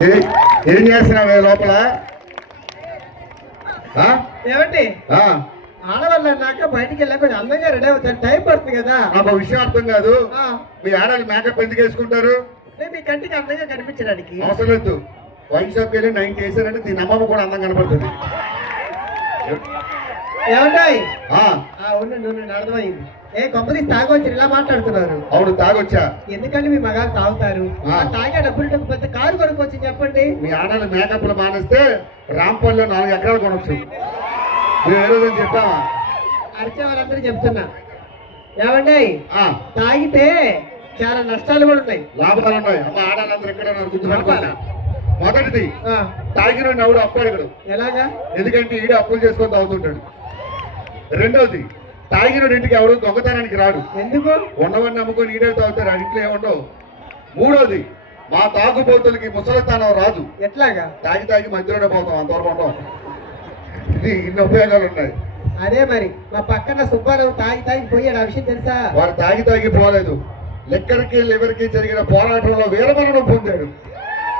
ఏం చేస్తున్నావే లోపల? ఏమండి ఆడవాళ్ళు అన్నాక బయటికి వెళ్ళా కొంచెం అందంగా రెడీ అవుతారు, టైం పడుతుంది కదా. నాకు విషయం అర్థం కాదు, మీ ఆడవాళ్ళు మేకప్ ఎందుకు వేసుకుంటారు? మీ కంటికి అందంగా కనిపించడానికి. అవసరం లేదు, వైన్ షాప్కి వెళ్ళి 90 వేసారంటే దీని అమ్మమ్మ కూడా అందం కనపడుతుంది. ఏమంటాయి ఉండండి అర్థమైంది. ఏ కొంపది తాగొచ్చి ఇలా మాట్లాడుతున్నారు. అవును తాగొచ్చా. ఎందుకంటే మీ మగాలు తాగుతారు, తాగే డబ్బులు పెద్ద కారు కొనుక్కొచ్చి చెప్పండి. మీ ఆడవాళ్ళు మేకప్లు మానేస్తే రాంపల్లిలో 4 ఎకరాలు కొనొచ్చు. నువ్వు ఏ రోజు చెప్పావా? అరిచే వాళ్ళందరూ చెప్తున్నా. ఏమండి తాగితే చాలా నష్టాలు కూడా ఉన్నాయి, లాభాలు ఉన్నాయి. అమ్మ ఆడాలందరూ ఎక్కడ గుర్తుపెట్టుకోవాలి. మొదటిది, తాగిన ఎవడు అప్పు అడగడు. ఎలాగా? ఎందుకంటే ఈడు అప్పులు చేసుకొని తాగుతుంటాడు. రెండోది, తాగిన ఇంటికి ఎవరు దొంగతనానికి రాడు. ఎందుకు? ఉన్నవన్నీ నమ్ముకొని ఈడే తాగుతారు, ఇంట్లో ఏముండవు. మూడోది, మా తాగుబోతులకి ముసలితనం రాదు. ఎట్లాగా? తాగి మధ్యలోనే పోతాం, అంతవరకు ఉంటాం. ఇది ఇన్ని ఉపయోగాలు ఉన్నాయి. అదే మరి మా పక్కన సుబ్బారావు తాగి పోయాడు, ఆ విషయం తెలుసా? వారు తాగి పోలేదు, లెక్కరికి లివర్కి జరిగిన పోరాటంలో వీరమరణం పొందాడు.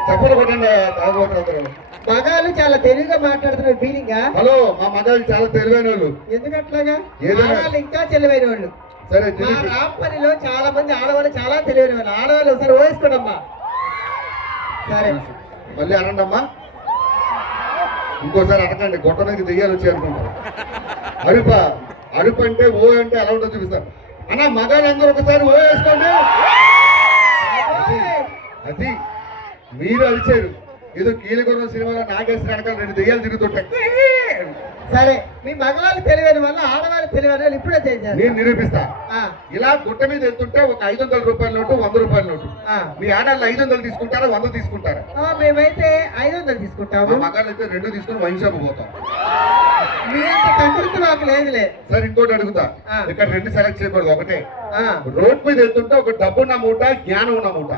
చెప్పలు కొట్టండి తాగుబోతులందరూ. మగాళ్ళు చాలా తెలివిగా మాట్లాడుతున్నారు ఫీలింగ్. హలో, మా మగాళ్ళు చాలా తెలివైన వాళ్ళు. ఎందుకట్లాగా? ఆడవాళ్ళు ఇంకా తెలివైన వాళ్ళు. సరే, మా రాంపల్లిలో చాలా మంది ఆడవాళ్ళు చాలా తెలివైన వాళ్ళు. ఆడవాళ్ళు ఒకసారి ఓవేసుకోండమ్మా. సరే మళ్ళీ అనండి అమ్మా, ఇంకోసారి అడగండి, గొట్ట మీద దెయ్యాలు వచ్చి అనుకుంటారు. అరుపు అంటే ఓ అంటే ఎలా ఉంటుందో చూపిస్తారు. అన్న మగాళ్ళందరూ ఒకసారి ఓ వేసుకోండి. అది మీరు అరిచారు. ఏదో కీలకొన్న సినిమాలో నాగేశ్వర వెనకాల 2 దెయ్యాలు తిరుగుతుంటాయి. సరే, మీ మగవాళ్ళు తెలివైన వల్ల ఆడవాళ్ళు తెలివైన వాళ్ళు ఇప్పుడే చేశారు. నేను నిరూపిస్తా. ఇలా గుట్ట మీద వెళ్తుంటే ఒక 500 రూపాయల నోటు, 100 రూపాయల నోటు. మీ ఆడవాళ్ళు 500 తీసుకుంటారా, 100 తీసుకుంటారా? మేమైతే 500 తీసుకుంటాము. మగాళ్ళు అయితే 2 తీసుకుని వైన్ షాప్ పోతాం. మీ అంత కకృతి మాకు లేదులే. సరే, ఇంకోటి అడుగుతా. ఇక్కడ 2 సెలెక్ట్ చేయకూడదు, ఒకటే. రోడ్ మీద వెళ్తుంటే ఒక డబ్బు ఉన్న మూట, జ్ఞానం ఉన్న మూట.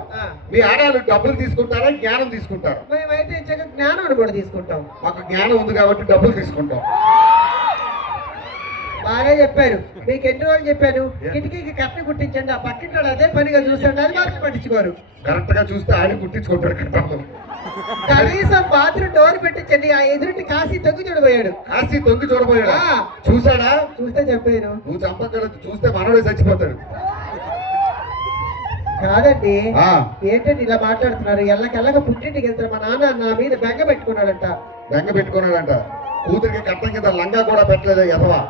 మీ ఆడవాళ్ళు డబ్బులు తీసుకుంటారా, జ్ఞానం తీసుకుంటారా? మేమైతే జ్ఞానం కూడా తీసుకుంటాం. మాకు జ్ఞానం ఉంది కాబట్టి డబ్బులు తీసుకుంటాం. బాగా చెప్పారు. మీకు ఎన్ని రోజులు చెప్పాను, కిటికీకి కట్ట కుట్టించండి, ఆ పక్కింటి అదే పనిగా చూస్తాడు, అది మాత్రం పట్టించుకోరు. కరెక్ట్ గా చూస్తే ఆడి కుట్టించుకుంటాడు. కనీసం బాత్రూమ్ డోర్ పెట్టించండి, ఆ ఎదురుంటి కాశీ తొంగి చూడబోయాడు. కాశీ తొంగి చూడబోయాడు. చూసాడా? చూస్తే చెప్పాను. నువ్వు చంపగల చూస్తే మనోడే చచ్చిపోతాడు. కాదండి, ఏంటండి ఇలా మాట్లాడుతున్నారు? ఎల్లకెల్లగా పుట్టింటికి వెళ్తారు. మా నాన్న నా మీద బెంగ పెట్టుకున్నాడంట. బెంగ పెట్టుకున్నాడంట? కూతురికి కట్టం కింద లంగా కూడా పెట్టలేదు ఎదవా.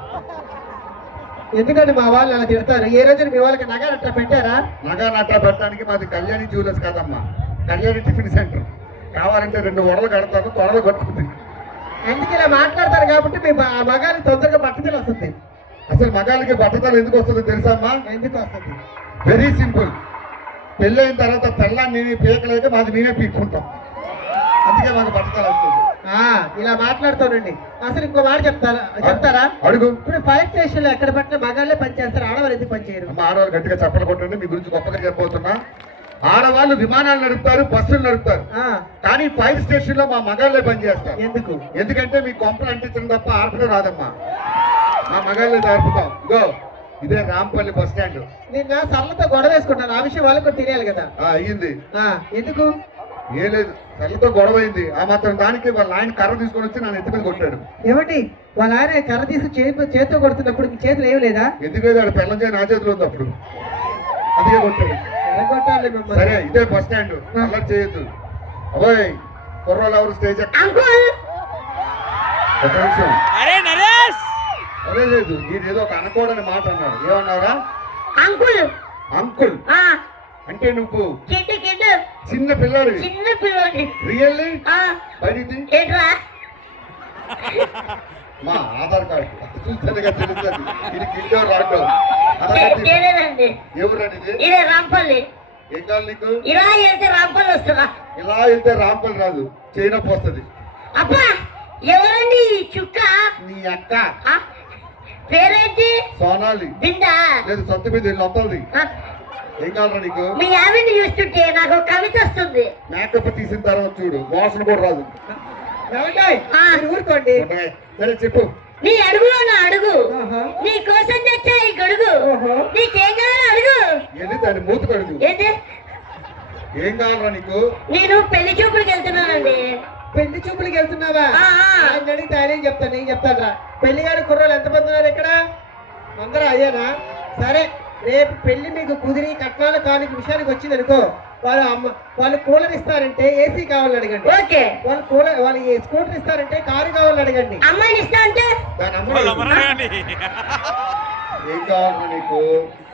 ఎందుకంటే మా వాళ్ళు అలా తిడతారు. ఏ రోజు మీ వాళ్ళకి నగ నట్ట పెట్టారా? నగ నట్ట పెట్టడానికి మాది కళ్యాణి జ్యువెలర్స్ కాదమ్మా, కళ్యాణి టిఫిన్ సెంటర్. కావాలంటే 2 వడలు కడతాను, త్వరలో కట్టుకుంది. అందుకే ఇలా మాట్లాడతారు కాబట్టి మీ మగాళ్ళకి తొందరగా బట్టతలు వస్తుంది. అసలు మగాళ్ళకి బట్టతలు ఎందుకు వస్తుందో తెలుసా అమ్మా? ఎందుకు వస్తుంది? Very simple. పెళ్ళైన తర్వాత పెళ్ళాన్ని పీకలేక మాది మేమే పీక్కుంటాం, అందుకే మాకు బట్టతలు వస్తుంది. ఇలా మాట్లాడుతానండి. అసలు ఇంకో మాట చెప్తారా? అడుగు. ఇప్పుడు ఫైర్ స్టేషన్ లో ఎక్కడ పట్టిన మగాళ్ళే పనిచేస్తారు, ఆడవాళ్ళు ఎందుకు పనిచేయరు? ఆడవాళ్ళు గట్టిగా చప్పలు కొట్టండి. మీ గురించి గొప్పగా చెప్పబోతున్నా. ఆడవాళ్ళు విమానాలు నడుపుతారు, బస్సులు నడుపుతారు, కానీ ఫైర్ స్టేషన్ లో మా మగాళ్ళే పనిచేస్తారు. ఎందుకు? ఎందుకంటే మీ కొంపలు అంటించడం తప్ప ఆర్పడం రాదమ్మా. మా మగాళ్ళే ఆర్పుతాం. ఇగో ఇదే రాంపల్లి బస్ స్టాండ్. నిన్న సరళతో గొడవ వేసుకుంటాను, ఆ విషయం వాళ్ళకి కూడా తెలియాలి కదా. అయ్యింది. ఎందుకు? ఏ లేదు, సరళతో గొడవ అయింది. ఆ మాత్రం దానికి వాళ్ళ ఆయన కర్ర తీసుకొని వచ్చి నన్ను ఎత్తి మీద కొట్టాడు. ఏమండి, వాళ్ళ ఆయన కర్ర తీసి చేతితో కొడుతున్నప్పుడు మీ చేతులు ఏమి లేదా? ఎందుకంటే వాడు పెళ్ళం చేయి నా చేతిలో ఉంది అప్పుడు, అందుకే కొట్టాడు. సరే, ఇదే బస్ స్టాండ్, అల్లరి చేయొద్దు. అబ్బాయి కుర్రోళ్ళు ఎవరు స్టేజ్ అదే లేదు, ఏదో ఒక అనుకోడని మాట అన్నాడు. ఏమన్నారా? అంకుల్. అంకుల్ అంటే నువ్వు చిన్న పిల్లలు. రియల్లీ? మా ఆధార్ కార్డు చూస్తేనే తెలుస్తుంది ఇది కిందో రాడు. ఎవరండి? రాంపల్లి. ఏం కావాలి నీకు? ఇలా వెళ్తే రాంపల్లి వస్తుందా? ఇలా వెళ్తే రాంపల్లి రాదు, చైనప్పు వస్తుంది. అబ్బా, ఎవరండి చుక్క? నీ అక్క. పేరేంటి? సోనాలి. బిందా? లేదు, సత్తు మీద వస్తుంది. ఏం కావాలరా నీకు? మీ ఆవిడ్ని చూస్తుంటే నాకు కవిత వస్తుంది. మేకప్ తీసిన తర్వాత చూడు, వాసన కూడా రాదు. ఊరుకోండి. సరే చెప్పు. నీ అడుగులో నా అడుగు, నీ కోసం తెచ్చా ఈ గడుగు, నీకేం కావాలో అడుగు. ఏంటి దాన్ని మూతుకు అడుగు. ఏంటి? ఏం కావాలరా నీకు? నేను పెళ్లి చూపులకు వెళ్తున్నా. పెళ్లి చూపులకి వెళ్తున్నావా? ఆయన అడిగితే ఆయనేం చెప్తాను, నేను చెప్తాను. పెళ్లి గారి కుర్రోళ్ళు ఎంతమంది ఉన్నారు ఇక్కడ? అందరూ అయ్యానా? సరే, రేపు పెళ్లి మీకు కుదిరి కట్నాల కానికి విషయానికి వచ్చింది అనుకో, వాళ్ళు కూలర్ ఇస్తారంటే ఏసీ కావాలని అడగండి. ఓకే. వాళ్ళు స్కూటర్ ఇస్తారంటే కారు కావాలని అడగండి. అమ్మాయిని ఇస్తా అంటే దాని అమ్మ ఏం కావాలి నీకు?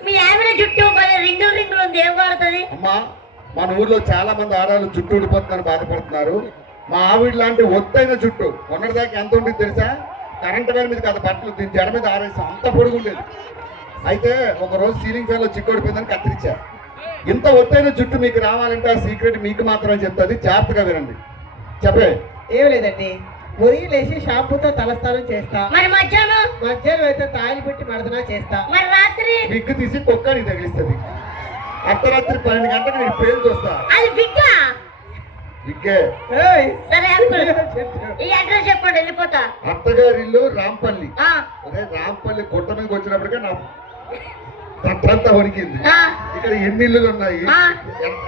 మీ ఆవిడ జుట్టు భలే రింగులు ఉంది, ఏం వాడుతుంది? అమ్మా, మన ఊర్లో చాలా మంది ఆడవాళ్ళు జుట్టు ఊడిపోతుందని బాధపడుతున్నారు. మా ఆవిడ లాంటి ఒత్తైన జుట్టు మొన్నటిదాకా ఎంత ఉండేది తెలుసా? కరెంట్ వైర్ మీద కాదు, బట్టలు దీని జడ మీద ఆరేసాం, అంత పొడుగు ఉండేది. అయితే ఒక రోజు సీలింగ్ ఫ్యాన్ లో చిక్కోడిపోయిందని కత్తిరించా. ఇంత ఒత్తైన జుట్టు మీకు రావాలంటే ఆ సీక్రెట్ మీకు మాత్రమే చెప్తుంది, జాగ్రత్తగా వినండి. చెప్పే. ఏం లేదండి, ఉదయం లేచి షాంపూతో తలస్నానం చేస్తా. మరి మధ్యాహ్నం అయితే తాయిలు పెట్టి మడదనా చేస్తా. మరి రాత్రి విగ్గు తీసి కుక్కని తగిలిస్తుంది. అర్ధరాత్రి 12 గంటలకు నేను పేరు చూస్తా. అది బిగ్గా విగ్గే. ఏయ్! సరే అంకుల్, ఈ అడ్రస్ చెప్పండి, వెళ్ళిపోతా. అత్తగారి ఇల్లు రాంపల్లి. ఆ, అదే రాంపల్లి గుట్ట మీదకి వచ్చినప్పటికే నా తట్టంతా వణికింది. ఆ. ఇక్కడ ఎన్ని ఇల్లులు ఉన్నాయి ఆ.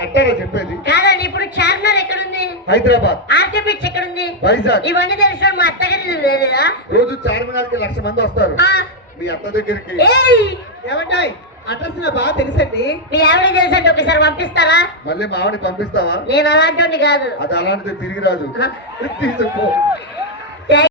అంటారా చెప్పేది? కాదండి, ఇప్పుడు చార్మినార్ ఎక్కడుంది? హైదరాబాద్. ఆర్కే బీచ్ ఎక్కడుంది? వైజాగ్. ఇవన్నీ తెలిసిన మా అత్తగారి లేదా? రోజు చార్మినార్ కి 1,00,000 మంది వస్తారు. ఆ. మీ అత్త దగ్గరికి. ఏయ్, ఏమంటాయి? అడ్రస్ నా బాగా తెలుసండి. మీ ఆవిడ తెలుసంటే ఒకసారి పంపిస్తారా? మళ్ళీ మావిని పంపిస్తావా? నేను అలాంటి కాదు. అది అలాంటిది తిరిగి రాదు. ఆ. తీసుకో.